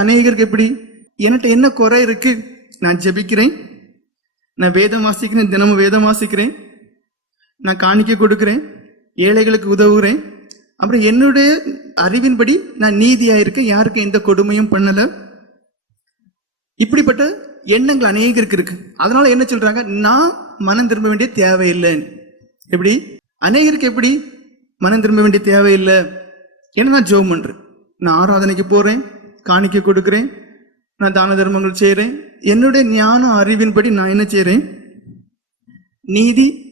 அநேகருக்கு எப்படி? என்கிட்ட என்ன குறை இருக்கு? நான் ஜெபிக்கிறேன். நான் வேதம் வாசிக்கிறேன் தினமும் வேதம் வாசிக்கிறேன். நான் காணிக்க கொடுக்குறேன் ஏழைகளுக்கு உதவுகிறேன். அப்புறம் என்னுடைய அறிவின்படி நான் நீதியாக இருக்கேன். யாருக்கும் எந்த கொடுமையும் பண்ணலை. இப்படிப்பட்ட எண்ணங்கள் அநேகருக்கு இருக்கு. அதனால என்ன சொல்றாங்க? நான் மனம் திரும்ப வேண்டிய தேவையில்லை. எப்படி? அநேகருக்கு எப்படி மனம் திரும்ப வேண்டிய தேவையில்லை? ஏன்னா நான் ஜோம் பண்றேன். நான் ஆராதனைக்கு போறேன். காணிக்க கொடுக்குறேன். நான் தான தர்மங்கள் செய்கிறேன். என்னுடைய ஞான அறிவின்படி நான் என்ன செய்கிறேன்? நீதி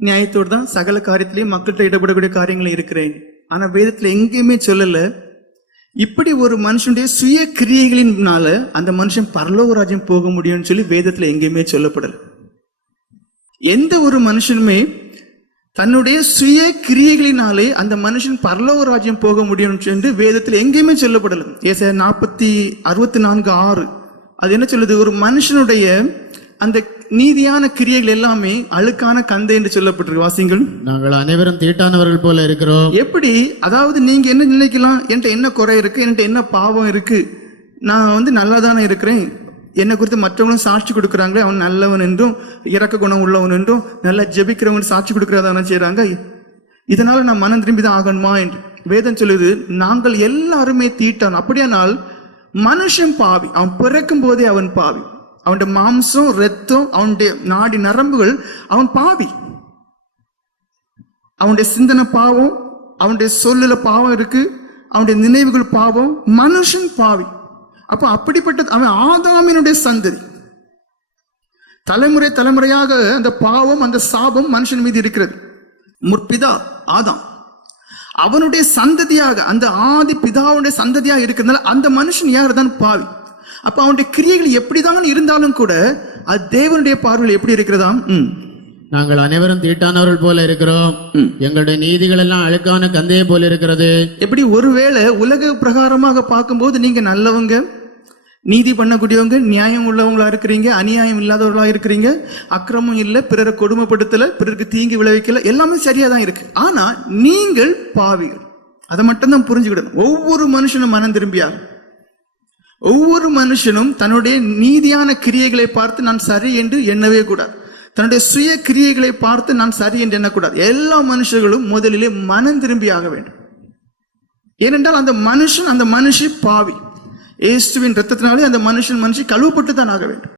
நியாயத்தோடு தான் சகல காரியத்திலையும் மக்கள்கிட்ட இடப்படக்கூடிய காரியங்களை இருக்கிறேன். ஆனால் வேதத்தில் எங்கேயுமே சொல்லலை. இப்படி ஒரு மனுஷனுடைய சுய கிரியைகளினால அந்த மனுஷன் பரலோக ராஜ்யம் போக முடியும்னு சொல்லி வேதத்தில் எங்கேயுமே சொல்லப்படலை. எந்த ஒரு மனுஷனுமே தன்னுடைய சுய கிரியைகளினாலே அந்த மனுஷன் பரலோக ராஜ்யம் போக முடியும் என்று வேதத்தில் எங்கேயுமே சொல்லப்படல. ஏச நாற்பத்தி அறுபத்தி நான்கு ஆறு. அது என்ன சொல்லுது? ஒரு மனுஷனுடைய அந்த நீதியான கிரியைகள் எல்லாமே அழுக்கான கந்தை என்று சொல்லப்பட்டிருக்கு. வாசிங்கள் நாங்கள் அனைவரும் தீட்டானவர்கள் போல இருக்கிறோம். எப்படி? அதாவது நீங்க என்ன நினைக்கலாம்? என்கிட்ட என்ன குறை இருக்கு? என்கிட்ட என்ன பாவம் இருக்கு? நான் வந்து நல்லா தானே இருக்கிறேன். என்னை குறித்து மற்றவங்களும் சாட்சி கொடுக்குறாங்களே அவன் நல்லவன் என்றும் இறக்க குணம் உள்ளவன் என்றும் நல்லா ஜெபிக்கிறவன் சாட்சி கொடுக்கறதானே செய்கிறாங்க இதனால் நான் மனம் திரும்பி தான் ஆகணுமா என்று. வேதம் சொல்லுது நாங்கள் எல்லாருமே தீட்டான். அப்படியானால் மனுஷன் பாவி அவன் பிறக்கும் போதே அவன் பாவி. அவனுடைய மாம்சம் ரத்தம் அவனுடைய நாடி நரம்புகள் அவன் பாவி. அவனுடைய சிந்தனை பாவம் அவனுடைய சொல்லுல பாவம் இருக்கு அவனுடைய நினைவுகள் பாவம் மனுஷன் பாவி. அப்ப அப்படிப்பட்ட அவன் ஆதாமினுடைய சந்ததி. தலைமுறை தலைமுறையாக அந்த பாவம் அந்த சாபம் மனுஷன் மீது இருக்கிறது. முற்பிதா ஆதாம். அவனுடைய சந்ததியாக அந்த ஆதி பிதாவுடைய சந்ததியாக இருக்கிறதுனால அந்த மனுஷன் யார் தான் பாவி. அப்ப அவனுடைய கிரியைகள் எப்படிதான் இருந்தாலும் கூட அது தேவனுடைய பார்வையில் எப்படி இருக்கிறதாம்? ம். நாங்கள் அனைவரும் தீட்டானவர்கள் போல இருக்கிறோம். எங்களுடைய நீதிகள் எல்லாம் அழுக்கான கந்தையை போல இருக்கிறது. எப்படி ஒருவேளை உலக பிரகாரமாக பார்க்கும்போது நீங்க நல்லவங்க நீதி பண்ணக்கூடியவங்க நியாயம் உள்ளவங்களா இருக்கிறீங்க அநியாயம் இல்லாதவர்களா இருக்கிறீங்க அக்கிரமம் இல்லை பிறரை கொடுமைப்படுத்தல பிறருக்கு தீங்கு விளைவிக்கல எல்லாமே சரியா தான் இருக்கு. ஆனா நீங்கள் பாவிகள். அதை மட்டும்தான் புரிஞ்சுக்கிடணும். ஒவ்வொரு மனுஷனும் மனம் திரும்பியார். ஒவ்வொரு மனுஷனும் தன்னுடைய நீதியான கிரியைகளை பார்த்து நான் சரி என்று எண்ணவே கூடாது. தன்னுடைய சுய கிரியைகளை பார்த்து நான் சரி என்று எண்ணக்கூடாது. எல்லா மனுஷர்களும் முதலிலே மனம் திரும்பி ஆக வேண்டும். ஏனென்றால் அந்த மனுஷன் அந்த மனுஷி பாவி. இயேசுவின் ரத்தத்தினாலே அந்த மனுஷன் மனுஷி கழுவப்பட்டு தான் ஆக வேண்டும்.